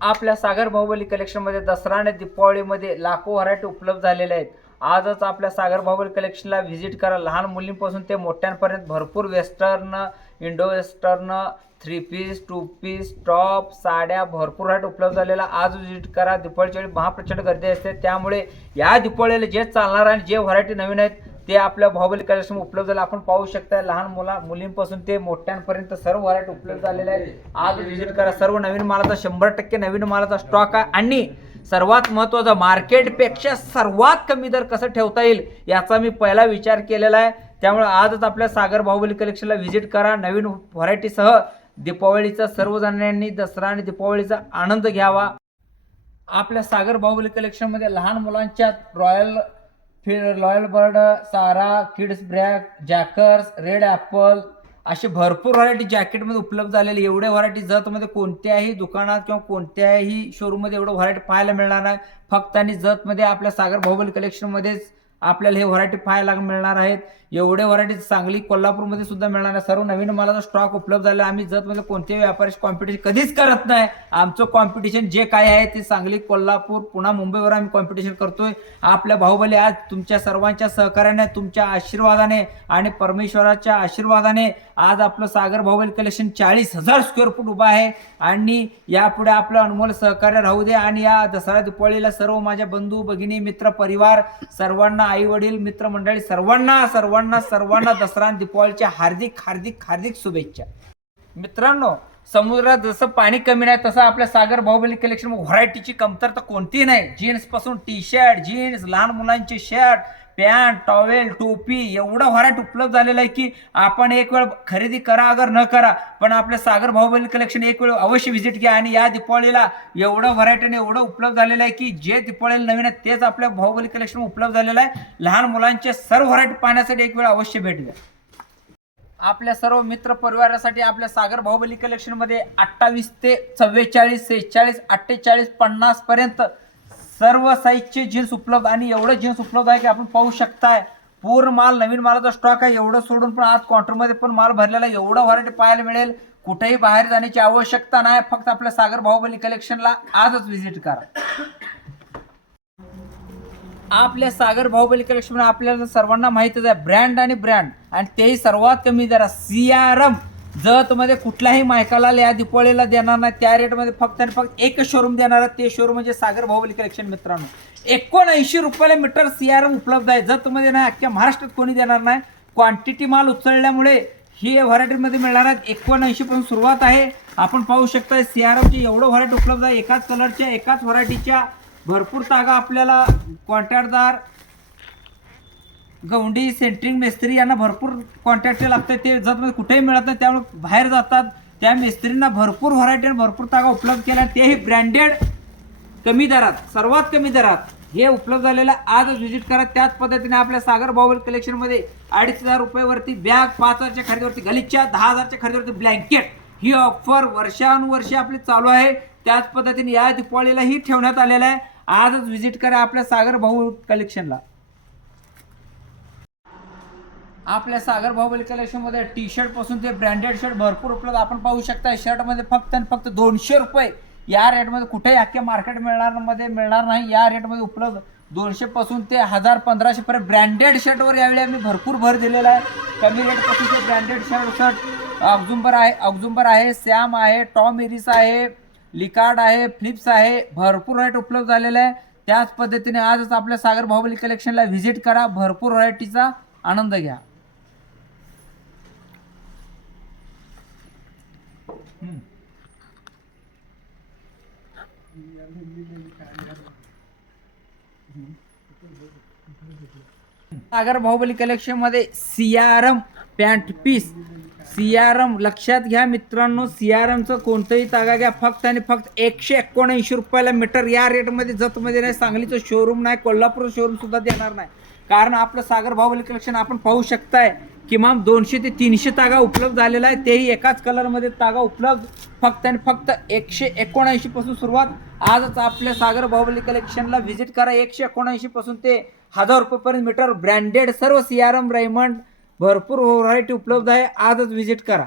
आपल्या सागर बाहुबली कलेक्शनमध्ये दसरा आणि दीपावळीमध्ये लाखो व्हरायटी उपलब्ध झालेल्या आहेत. आजच आपल्या सागर बाहुबली कलेक्शनला व्हिजिट करा. लहान मुलींपासून ते मोठ्यांपर्यंत भरपूर western indo western three piece two piece top साड्या भरपूर व्हरायटी उपलब्ध झालेला आज व्हिजिट करा. दिपावळीच्या वेळी महाप्रचंड गर्दी असते. त्यामुळे या दिपावळीला जे चालणार आणि जे व्हरायटी नवीन आहेत ते आपल्या बाहुबली कलेक्शन उपलब्ध झालं. आपण पाहू शकता लहान मुला मुलींपासून ते मोठ्यांपर्यंत सर्व व्हरायटी उपलब्ध झालेल्या आहेत. आज व्हिजिट करा. सर्व नवीन मालाचा शंभर टक्के नवीन मालाचा स्टॉक आहे. आणि सर्वात महत्त्वाचा मार्केटपेक्षा सर्वात कमी दर कसं ठेवता येईल याचा मी पहिला विचार केलेला आहे. त्यामुळे आजच आपल्या सागर बाहुबली कलेक्शनला व्हिजिट करा. नवीन व्हरायटीसह दीपावलीचा सर्वजणांनी दसरा आणि दीपावलीचा आनंद घ्यावा. आपल्या सागर बाहुबली कलेक्शनमध्ये लहान मुलांच्या रॉयल फिर रॉयल बर्ड सारा किड्स ब्रॅक जॅकर्स रेड ॲपल असे भरपूर व्हरायटी जॅकेटमध्ये उपलब्ध झालेले. एवढे व्हरायटी जतमध्ये कोणत्याही दुकानात किंवा कोणत्याही शोरूममध्ये एवढं व्हरायटी पाहायला मिळणार नाही. फक्त आणि जतमध्ये आपल्या सागर भौगोलिक कलेक्शनमध्येच आपल्याला हे व्हरायटी पाहायला मिळणार आहेत. एवढे व्हरायटी सांगली कोल्हापूरमध्ये सुद्धा मिळणार सर्व नवीन मालाचा स्टॉक उपलब्ध झाला आम्ही जतमध्ये कोणत्याही व्यापारी कॉम्पिटिशन कधीच करत नाही. आमचं कॉम्पिटिशन जे काय आहे ते सांगली कोल्हापूर पुन्हा मुंबईवर आम्ही कॉम्पिटिशन करतोय. आपल्या बाहुबली आज तुमच्या सर्वांच्या सहकार्याने तुमच्या आशीर्वादाने आणि परमेश्वराच्या आशीर्वादाने आज आपलं सागर बाहुबली कलेक्शन चाळीस हजार स्क्वेअर फूट उभा आहे. आणि यापुढे आपलं अनमोल सहकार्य राहू दे. आणि या दसरा दिपावलीला सर्व माझ्या बंधू भगिनी मित्र परिवार सर्वांना आई वडील मित्रमंडळी सर्वांना सर्वांना सर्वांना दसरा आणि दिपावलीच्या हार्दिक हार्दिक हार्दिक शुभेच्छा. मित्रांनो समुद्रात जसं पाणी कमी नाही तसं आपल्या सागर बाहुबली कलेक्शन व्हरायटीची कमतरता कोणतीही नाही. जीन्सपासून टी शर्ट जीन्स लहान मुलांचे शर्ट पॅन्ट टॉवेल टोपी एवढं व्हरायट उपलब्ध झालेलं आहे की आपण एक वेळ खरेदी करा अगर न करा पण आपल्या सागर भाऊबली कलेक्शन एक वेळ अवश्य व्हिजिट घ्या आणि या दिपावलीला एवढं व्हरायटीने एवढं उपलब्ध झालेलं आहे की जे दिपावलीला नवीन आहे तेच आपल्या भाऊबली कलेक्शन उपलब्ध झालेलं आहे. लहान मुलांचे सर्व व्हरायटी पाहण्यासाठी एक वेळ अवश्य भेट द्या. आपल्या सर्व मित्र परिवारासाठी आपल्या सागर बाहुबली कलेक्शनमध्ये अठ्ठावीस ते चव्वेचाळीस सेहेचाळीस अठ्ठेचाळीस पन्नास पर्यंत सर्व साईजचे जीन्स उपलब्ध आणि एवढं जीन्स उपलब्ध आहे की आपण पाहू शकताय. पूर्ण माल नवीन मालाचा स्टॉक आहे. एवढं सोडून पण आज क्वांटरमध्ये पण माल भरलेला एवढं व्हरायटी पाहायला मिळेल. कुठेही बाहेर जाण्याची आवश्यकता नाही. फक्त आपल्या सागर बाहुबली कलेक्शनला आजच व्हिजिट करा. आपल्या सागर बाहुबली कलेक्शन आपल्याला सर्वांना माहितच आहे. ब्रँड आणि ब्रँड आणि तेही सर्वात कमी दरात सियारम जर मध्ये कुठल्याही मायकाला या दिपावलीला देणार नाही त्या रेटमध्ये फक्त आणि फक्त एकच शोरूम देणार आहे ते शोरूम म्हणजे सागर बाहुबली कलेक्शन मित्रांनो. एकोणऐंशी रुपयाला मीटर सी आर एम उपलब्ध आहे. जर मध्ये नाही अख्ख्या महाराष्ट्रात कोणी देणार नाही क्वांटिटी माल उचलल्यामुळे ही व्हरायटीमध्ये मिळणार आहेत एकोणऐंशी सुरुवात आहे. आपण पाहू शकता एमची एवढं व्हरायटी उपलब्ध आहे. एकाच कलरच्या एकाच व्हरायटीच्या भरपूर तागा आपल्याला कॉन्ट्रॅक्टदार गवंडी सेंटरिंग मिस्त्री यांना भरपूर कॉन्ट्रॅक्ट लागतात ते जत कुठेही मिळत नाही त्यामुळे बाहेर जातात. त्या मिस्त्रींना भरपूर व्हरायटी आणि भरपूर तागा उपलब्ध केल्या तेही ब्रँडेड कमी दरात सर्वात कमी दरात. हे उपलब्ध झालेलं आजच व्हिजिट करा. त्याच पद्धतीने आपल्या सागर बाहुबल कलेक्शनमध्ये अडीच हजार रुपयावरती बॅग पाच हजारच्या खरेदीवरती गलिच्छा दहा हजारच्या खरेदीवरती ब्लँकेट ही ऑफर वर्षानुवर्षे आपली चालू आहे. त्याच पद्धतीने या दिपावलीला ही ठेवण्यात आलेलं आहे. आजच व्हिजिट करा आपल्या सागर भाऊ कलेक्शनला आपल्या सागर भाऊबल कलेक्शनमध्ये टी शर्टपासून ते ब्रँडेड शर्ट भरपूर उपलब्ध आपण पाहू शकता. शर्टमध्ये फक्त आणि फक्त दोनशे रुपये. या रेटमध्ये कुठेही अख्ख्या मार्केट मिळणार मध्ये मिळणार नाही. या रेटमध्ये उपलब्ध दोनशे पासून ते हजार पंधराशे पर्यंत ब्रँडेड शर्टवर यावेळी आम्ही भरपूर भर दिलेला आहे. कमी रेटपासून ते ब्रँडेड शर्ट शर्ट अक्झुंबर आहे अक्झुंबर आहे सॅम आहे टॉम एरिस आहे लिकार्ड आहे फ्लिप्स आहे. भरपूर रेट उपलब्ध झालेला आहे. त्याच पद्धतीने आजच आपल्या सागर बाहुबली कलेक्शनला व्हिजिट करा. भरपूर व्हरायटीचा आनंद घ्या. सागर बाहुबली कलेक्शनमध्ये सियारम पॅन्ट पीस. सियारम लक्षात घ्या मित्रांनो सियारमचं कोणतंही तागा घ्या. फक्त आणि फक्त एकशे एकोणऐंशी रुपयाला मीटर या रेटमध्ये जतमध्ये नाही सांगलीचं शोरूम नाही कोल्हापूर शोरूम सुद्धा देणार नाही. कारण आपलं सागर बाहुबली कलेक्शन आपण पाहू शकताय. किमान दोनशे ते तीनशे तागा उपलब्ध झालेला आहे. तेही एकाच कलरमध्ये तागा उपलब्ध. फक्त आणि फक्त एकशे एकोणऐंशी पासून सुरुवात. आजच आपल्या सागर बाहुबली कलेक्शनला व्हिजिट करा. एकशे एकोणऐंशी पासून ते हजार रुपयेपर्यंत मीटर ब्रँडेड सर्व सियारम रायमंड भरपूर व्हरायटी उपलब्ध आहे. आजच व्हिजिट करा.